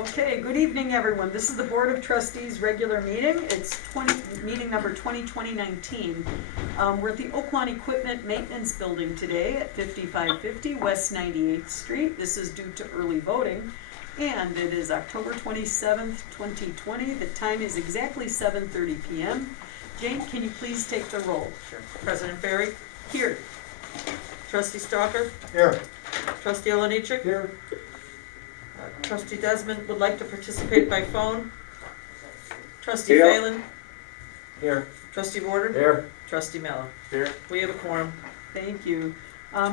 Okay, good evening, everyone. This is the Board of Trustees regular meeting. It's meeting number 2019. We're at the Oaklawn Equipment Maintenance Building today at 5550 West 98th Street. This is due to early voting, and it is October 27th, 2020. The time is exactly 7:30 p.m. Jane, can you please take the roll? Sure. President Barry? Here. Trustee Stalker? Here. Trustee Olenichek? Here. Trustee Desmond would like to participate by phone. Trustee Here. Phelan? Here. Trustee Warder? Here. Trustee Mello? Here. We have a quorum. Thank you.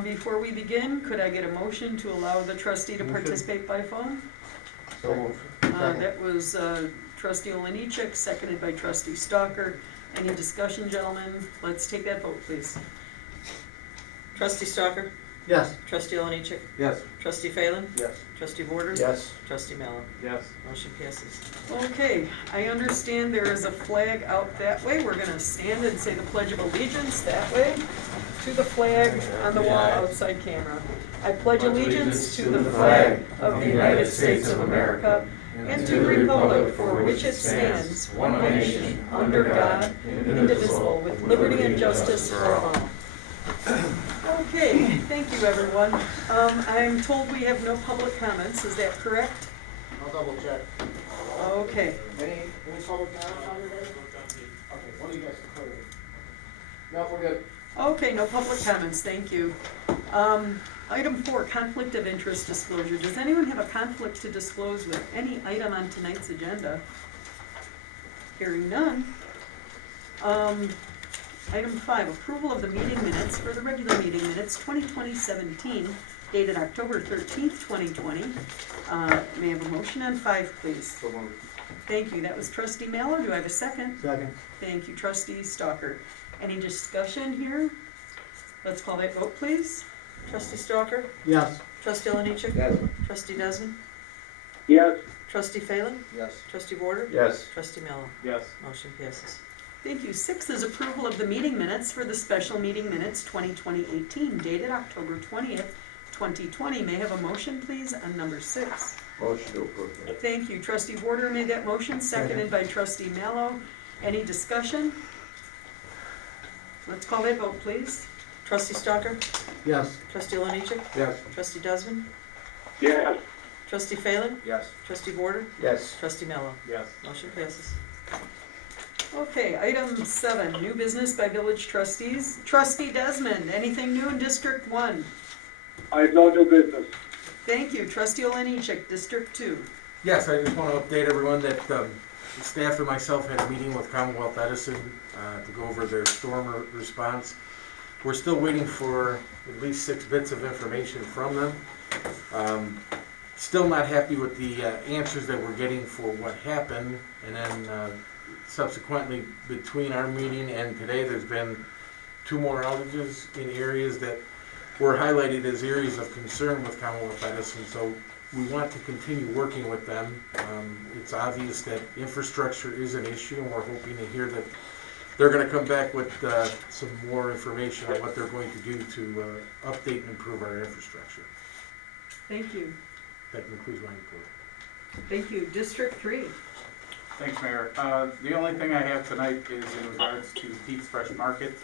Before we begin, could I get a motion to allow the trustee to Motion. participate by phone? So moved. That was Trustee Olenichek, seconded by Trustee Stalker. Any discussion, gentlemen? Let's take that vote, please. Trustee Stalker? Yes. Trustee Olenichek? Yes. Trustee Phelan? Yes. Trustee Warder? Yes. Trustee Mello? Yes. Motion passes. Okay, I understand there is a flag out that way. We're gonna stand and say the Pledge of Allegiance that way to the flag on the wall outside camera. I pledge allegiance to the flag of the United States of America and to the republic for which it stands, one nation, under God, indivisible, with liberty and justice for all. Okay, thank you, everyone. I'm told we have no public comments, is that correct? I'll double check. Okay. Any public comment on your guys? Okay, one of you guys can clear it. No, we're good. Okay, no public comments, thank you. Item 4, conflict of interest disclosure. Does anyone have a conflict to disclose with any item on tonight's agenda? Hearing none. Item 5, approval of the meeting minutes for the regular meeting minutes 2020-17, dated October 13th, 2020. May I have a motion on 5, please? So moved. Thank you. That was Trustee Mallow. Do I have a second? Second. Thank you, Trustee Stalker. Any discussion here? Let's call that vote, please. Trustee Stalker? Yes. Trustee Olenichek? Yes. Trustee Desmond? Yes. Trustee Phelan? Yes. Trustee Warder? Yes. Trustee Mello? Yes. Motion passes. Thank you. 6 is approval of the meeting minutes for the special meeting minutes 2020-18, dated October 20th, 2020. May I have a motion, please, on number 6? Motion to approve. Thank you. Trustee Warder made that motion, seconded by Trustee Mallow. Any discussion? Let's call that vote, please. Trustee Stalker? Yes. Trustee Olenichek? Yes. Trustee Desmond? Yes. Trustee Phelan? Yes. Trustee Warder? Yes. Trustee Mello? Yes. Motion passes. Okay, item 7, new business by village trustees. Trustee Desmond, anything new in District 1? I have no new business. Thank you. Trustee Olenichek, District 2. Yes, I just want to update everyone that the staff and myself had a meeting with Commonwealth Edison to go over their storm response. We're still waiting for at least 6 bits of information from them. Still not happy with the answers that we're getting for what happened, and then subsequently between our meeting and today there's been 2 more outages in areas that were highlighted as areas of concern with Commonwealth Edison, so we want to continue working with them. It's obvious that infrastructure is an issue, and we're hoping to hear that they're going to come back with some more information on what they're going to do to update and improve our infrastructure. Thank you. That concludes my report. Thank you. District 3. Thanks, Mayor. The only thing I have tonight is in regards to Pete's Fresh Market.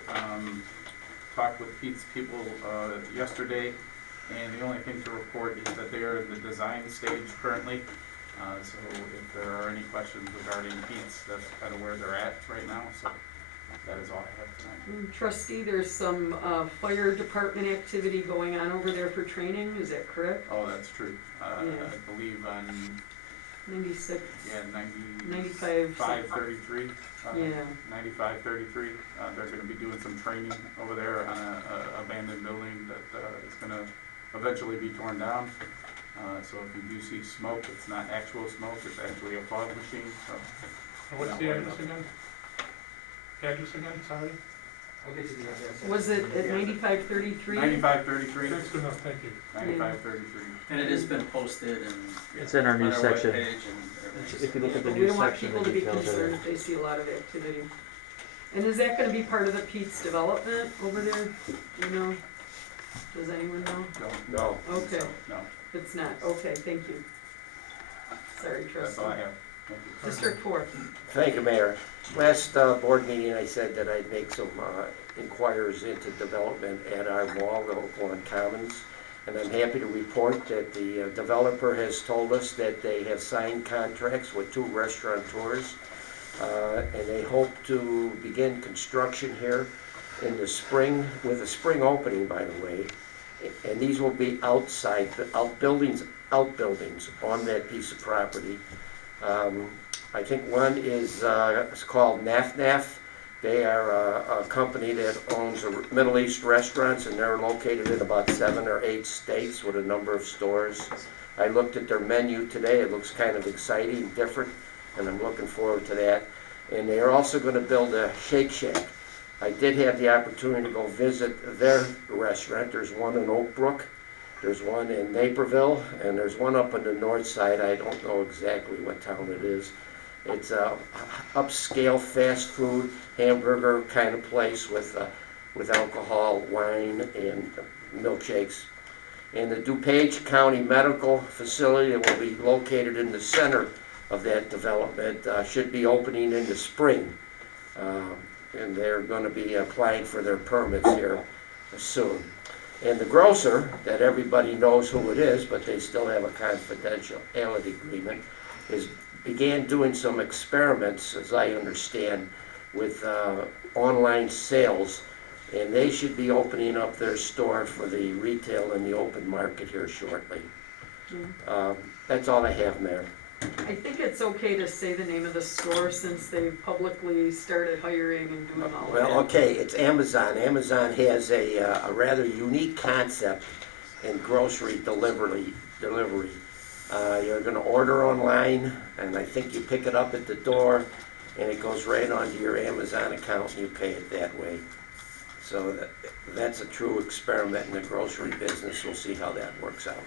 Talked with Pete's people yesterday, and the only thing to report is that they are in the design stage currently. So if there are any questions regarding Pete's, that's kind of where they're at right now. So that is all I have tonight. Trustee, there's some fire department activity going on over there for training. Is that correct? Oh, that's true. Yeah. I believe on 96. yeah 95. 533. Yeah. 9533. They're going to be doing some training over there on a abandoned building that is going to eventually be torn down. So if you do see smoke, it's not actual smoke, it's actually a fog machine. So what's the address again? Address again, sorry? I'll get you the address. Was it at 9533? 9533. That's good enough, thank you. 9533. And it has been posted and It's in our news section. webpage and everything. If you look at the We news don't want section, people the to be details are concerned there. if they see a lot of activity. And is that going to be part of the Pete's development over there? Do you know? Does anyone know? No. Okay, No. it's not. Okay, thank you. Sorry, That's trustee. all I have. Thank you. District 4. Thank you, Mayor. Last board meeting, I said that I'd make some inquiries into development at our mall, the Oak Lawn Commons. And I'm happy to report that the developer has told us that they have signed contracts with 2 restaurateurs. And they hope to begin construction here in the spring, with a spring opening, by the way. And these will be outside, outbuildings on that piece of property. I think one is, it's called Naf Naf. They are a company that owns Middle East restaurants, and they're located in about 7 or 8 states with a number of stores. I looked at their menu today. It looks kind of exciting, different, and I'm looking forward to that. And they are also going to build a Shake Shack. I did have the opportunity to go visit their restaurant. There's one in Oak Brook, there's one in Naperville, and there's one up on the north side. I don't know exactly what town it is. It's a upscale fast food hamburger kind of place with alcohol, wine, and milkshakes. And the DuPage County Medical Facility that will be located in the center of that development should be opening in the spring. And they're going to be applying for their permits here soon. And the grocer, that everybody knows who it is, but they still have a confidentiality agreement, began doing some experiments, as I understand, with online sales, and they should be opening up their store for the retail in the open market here shortly. That's all I have, Mayor. I think it's okay to say the name of the store since they've publicly started hiring and doing all of that. Well, okay, it's Amazon. Amazon has a rather unique concept in grocery delivery. You're going to order online, and I think you pick it up at the door, and it goes right onto your Amazon account, and you pay it that way. So that's a true experiment in the grocery business. We'll see how that works out.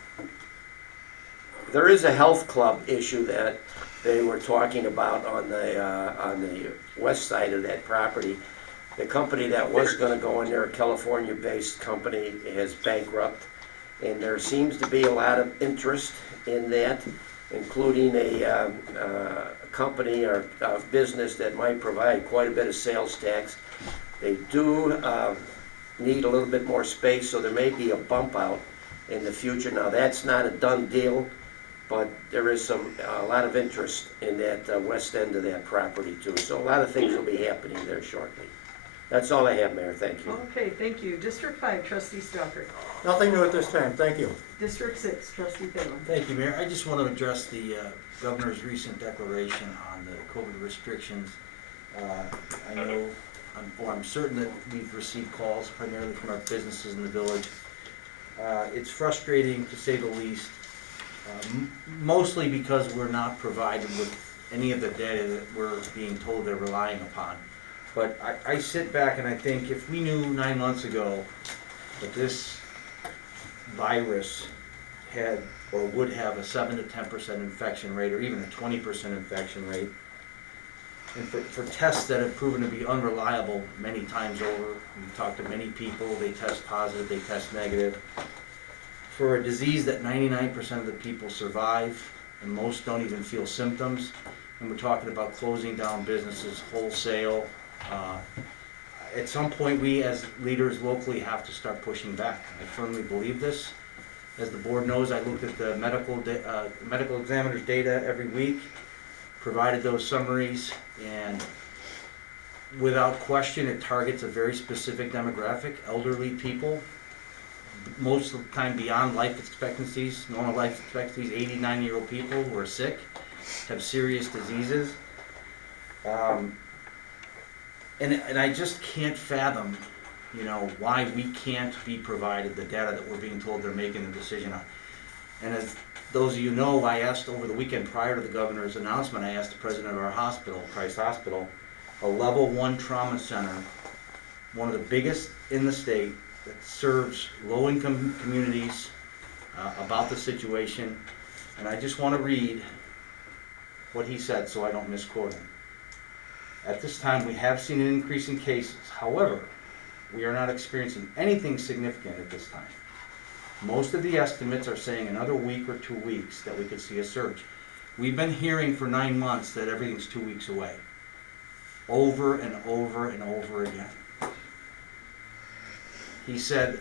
There is a health club issue that they were talking about on the west side of that property. The company that was going to go in there, a California-based company, is bankrupt, and there seems to be a lot of interest in that, including a company or a business that might provide quite a bit of sales tax. They do need a little bit more space, so there may be a bump out in the future. Now, that's not a done deal, but there is a lot of interest in that west end of that property too. So a lot of things will be happening there shortly. That's all I have, Mayor. Thank you. Okay, thank you. District 5, Trustee Stalker. Nothing new at this time, thank you. District 6, Trustee Thalen. Thank you, Mayor. I just want to address the governor's recent declaration on the COVID restrictions. I know, I'm certain that we've received calls primarily from our businesses in the village. It's frustrating, to say the least, mostly because we're not provided with any of the data that we're being told they're relying upon. But I sit back and I think if we knew 9 months ago that this virus had or would have a 7 to 10% infection rate, or even a 20% infection rate, and for tests that have proven to be unreliable many times over, we've talked to many people, they test positive, they test negative, for a disease that 99% of the people survive, and most don't even feel symptoms, and we're talking about closing down businesses wholesale. At some point, we as leaders locally have to start pushing back. I firmly believe this. As the board knows, I looked at the medical examiner's data every week, provided those summaries, and without question, it targets a very specific demographic, elderly people, most of the time beyond life expectancies, normal life expectancies, 80, 90-year-old people who are sick, have serious diseases. And I just can't fathom, why we can't be provided the data that we're being told they're making the decision on. And as those of you know, I asked over the weekend prior to the governor's announcement, I asked the president of our hospital, Christ Hospital, a level 1 trauma center, one of the biggest in the state, that serves low-income communities, about the situation. And I just want to read what he said so I don't misquote him. At this time, we have seen an increase in cases. However, we are not experiencing anything significant at this time. Most of the estimates are saying another week or 2 weeks that we could see a surge. We've been hearing for 9 months that everything's 2 weeks away. Over and over and over again. He said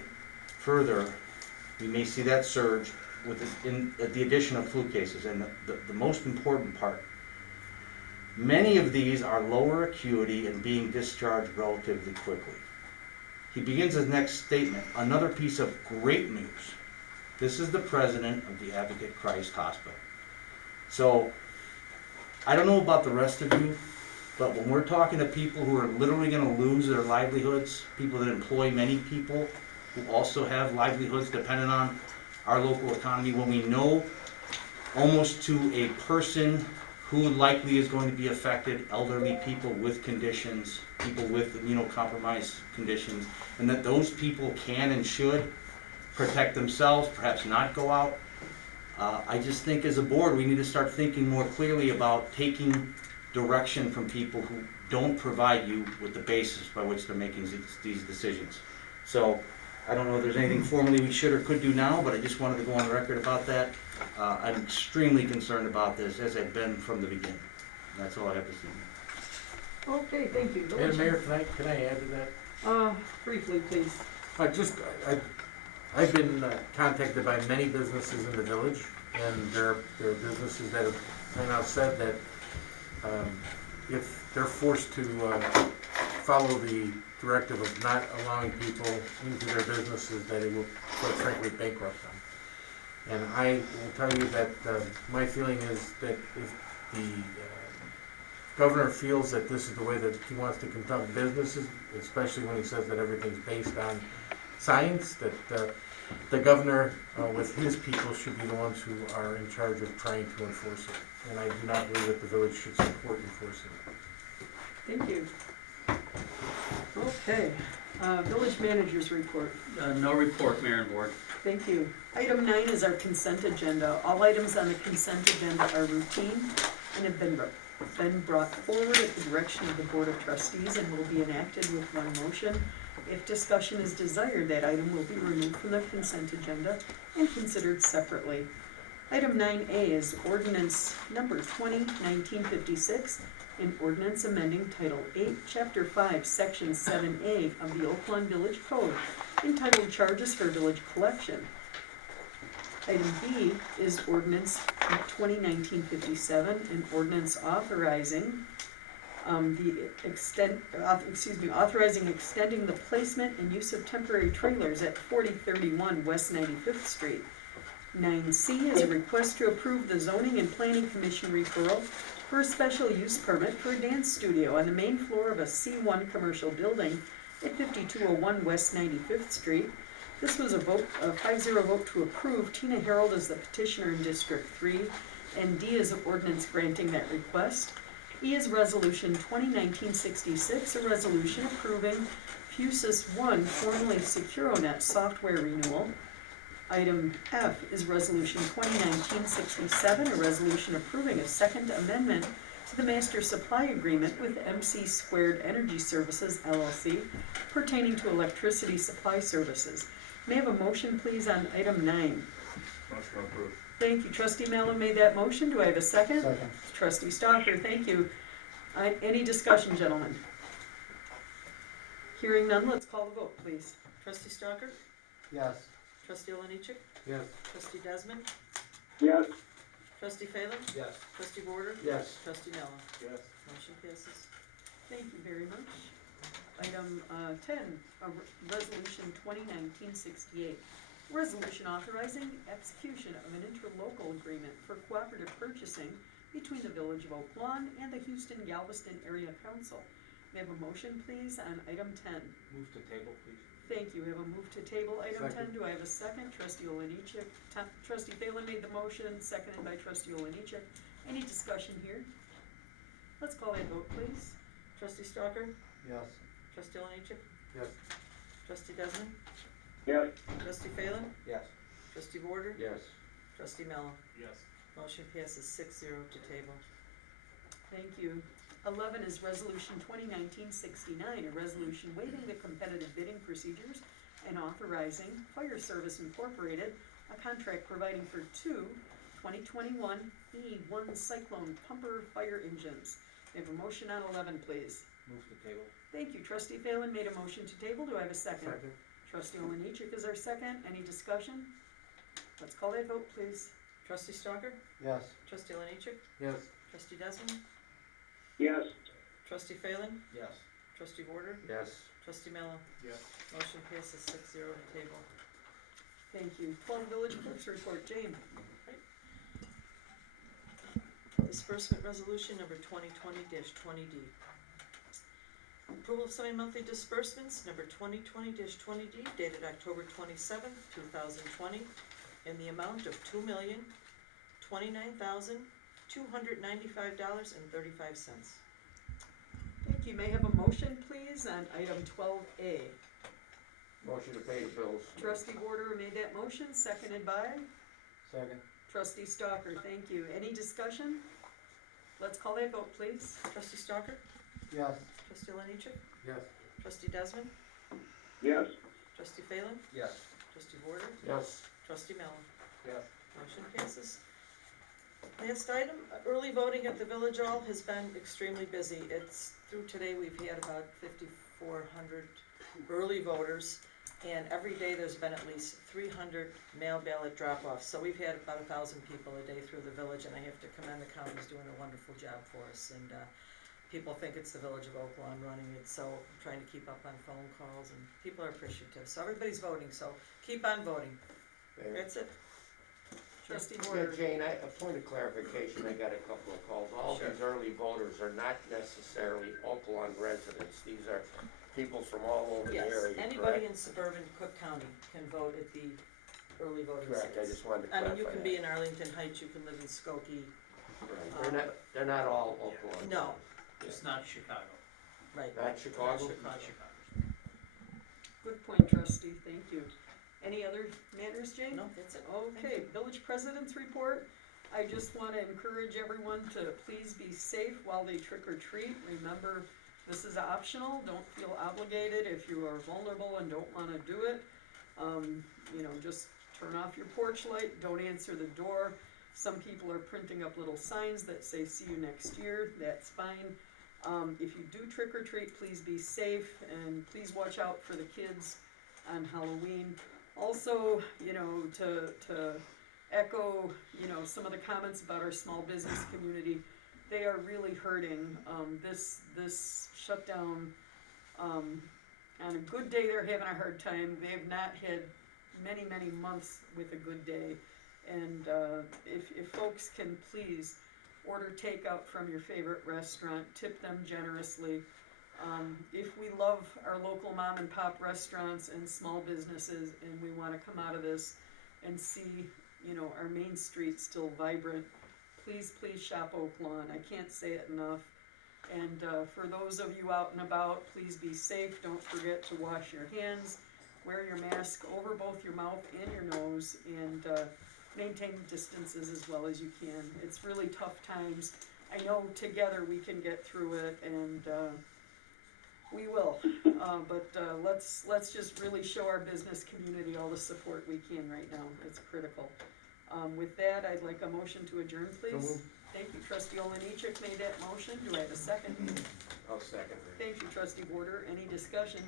further, we may see that surge with the addition of flu cases. And the most important part, many of these are lower acuity and being discharged relatively quickly. He begins his next statement, another piece of great news. This is the president of the Advocate Christ Hospital. So, I don't know about the rest of you, but when we're talking to people who are literally gonna lose their livelihoods, people that employ many people who also have livelihoods dependent on our local economy, when we know almost to a person who likely is going to be affected, elderly people with conditions, people with immunocompromised conditions, and that those people can and should protect themselves, perhaps not go out. I just think as a board, we need to start thinking more clearly about taking direction from people who don't provide you with the basis by which they're making these decisions. So, I don't know if there's anything formally we should or could do now, but I just wanted to go on record about that. I'm extremely concerned about this, as I've been from the beginning. That's all I have to say. Okay, thank you. Madam Mayor, can I add to that? Briefly, please. I've been contacted by many businesses in the village, and there are businesses that have kind of said that if they're forced to follow the directive of not allowing people into their businesses, that it will, quite frankly, bankrupt them. And I will tell you that my feeling is that if the governor feels that this is the way that he wants to conduct businesses, especially when he says that everything's based on science, that the governor with his people should be the ones who are in charge of trying to enforce it. And I do not believe that the village should support enforcing it. Thank you. Okay, village manager's report. No report, Mayor and Board. Thank you. Item 9 is our consent agenda. All items on the consent agenda are routine and have been brought forward at the direction of the Board of Trustees and will be enacted with one motion. If discussion is desired, that item will be removed from the consent agenda and considered separately. Item 9A is ordinance number 20-1956, an ordinance amending Title 8, Chapter 5, Section 7A of the Oaklawn Village Code, entitled Charges for Village Collection. Item B is ordinance 20-1957, an ordinance authorizing authorizing extending the placement and use of temporary trailers at 4031 West 95th Street. 9C is a request to approve the Zoning and Planning Commission referral for a special use permit for a dance studio on the main floor of a C1 commercial building at 5201 West 95th Street. This was a 5-0 vote to approve. Tina Harold is the petitioner in District 3, and D is an ordinance granting that request. E is Resolution 20-1966, a resolution approving Fusus 1, formerly SecuroNet software renewal. Item F is Resolution 20-1967, a resolution approving a second amendment to the Master Supply Agreement with MC Squared Energy Services, LLC, pertaining to electricity supply services. May I have a motion, please, on item 9? Motion approved. Thank you. Trustee Mallow made that motion. Do I have a second? Second. Trustee Stalker, thank you. Any discussion, gentlemen? Hearing none, let's call the vote, please. Trustee Stalker? Yes. Trustee Oliniechek? Yes. Trustee Desmond? yes, Trustee Phelan? Yes. Trustee Border? Yes. Trustee Mello? Yes. Motion passes. Thank you very much. Item 10, Resolution 20-1968. Resolution authorizing execution of an interlocal agreement for cooperative purchasing between the Village of Oak Lawn and the Houston-Galveston Area Council. May I have a motion, please, on item 10? Move to table, please. Thank you. We have a move to table item 10. Second. Do I have a second? Trustee Oliniechek. Trustee Phelan made the motion, seconded by Trustee Oliniechek. Any discussion here? Let's call that vote, please. Trustee Stalker? Yes. Trustee Oliniechek? Yes. Trustee Desmond? yes, Trustee Phelan? Yes. Trustee Border? Yes. Trustee Mello? Yes. Motion passes 6-0 to table. Thank you. 11 is Resolution 20-1969, a resolution waiving the competitive bidding procedures and authorizing Fire Service Incorporated, a contract providing for two 2021 E1 Cyclone Pumper Fire Engines. We have a motion on 11, please. Move to table. Thank you. Trustee Phelan made a motion to table. Do I have a second? Second. Trustee Oliniechek is our second. Any discussion? Let's call that vote, please. Trustee Stalker? Yes. Trustee Lanechek? Yes. Trustee Desmond? yes, Trustee Phelan? Yes. Trustee Warder? Yes. Trustee Mello? Yes. Motion passes 6-0 to table. Thank you. 12 Village Clerk's Report. Jane. Disbursement Resolution number 2020-20D. Approval of semi-monthly disbursements number 2020-20D dated October 27th, 2020, in the amount of $2,029,295.35. Thank you. May I have a motion, please, on item 12A? Motion to pay the bills. Trustee Warder made that motion, seconded by Second. Trustee Stalker. Thank you. Any discussion? Let's call that vote, please. Trustee Stalker? Yes. Trustee Lanechek? Yes. Trustee Desmond? yes, Trustee Phelan? Yes. Trustee Warder? Yes. Trustee Mello? Yes. Motion passes. Last item, early voting at the Village Hall has been extremely busy. It's, through today, we've had about 5,400 early voters, and every day there's been at least 300 mail ballot drop-offs. So we've had about 1,000 people a day through the village, and I have to commend the county's doing a wonderful job for us. And people think it's the Village of Oaklawn running it, so I'm trying to keep up on phone calls, and people are appreciative. So everybody's voting, so keep on voting. That's it. Trustee Yeah, Warder. Jane, a point of clarification, I got a couple of calls. All Sure. these early voters are not necessarily Oaklawn residents. These are people from all over the Yes, area, anybody correct? in suburban Cook County can vote at the early voting Correct, I sites. just wanted to I clarify mean, you can that. be in Arlington Heights, you can live in Skokie, Right. They're not all Oaklawn. no, Just not Chicago. right. Not Chicago? Not Chicago. Good point, trustee. Thank you. Any other matters, Jane? No, that's it. Okay, Village President's Report. I just want to encourage everyone to please be safe while they trick or treat. Remember, this is optional. Don't feel obligated if you are vulnerable and don't want to do it. Just turn off your porch light. Don't answer the door. Some people are printing up little signs that say, "See you next year." That's fine. If you do trick or treat, please be safe and please watch out for the kids on Halloween. Also, to echo, some of the comments about our small business community, they are really hurting. This shutdown, on a good day, they're having a hard time. They have not had many, many months with a good day. And if folks can please order takeout from your favorite restaurant, tip them generously. If we love our local mom and pop restaurants and small businesses and we want to come out of this and see, our main street still vibrant, please shop Oaklawn. I can't say it enough. And for those of you out and about, please be safe. Don't forget to wash your hands, wear your mask over both your mouth and your nose, and maintain distances as well as you can. It's really tough times. I know together we can get through it, and we will. But let's just really show our business community all the support we can right now. It's critical. With that, I'd like a motion to adjourn, please. So moved. Thank you, trustee Oliniechek made that motion. Do I have a second? I'll second it. Thank you, trustee Warder. Any discussion?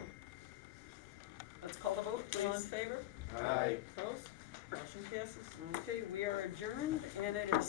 Let's call the vote, All in please. favor? Aye. Opposed? Motion passes. Okay, we are adjourned, and it is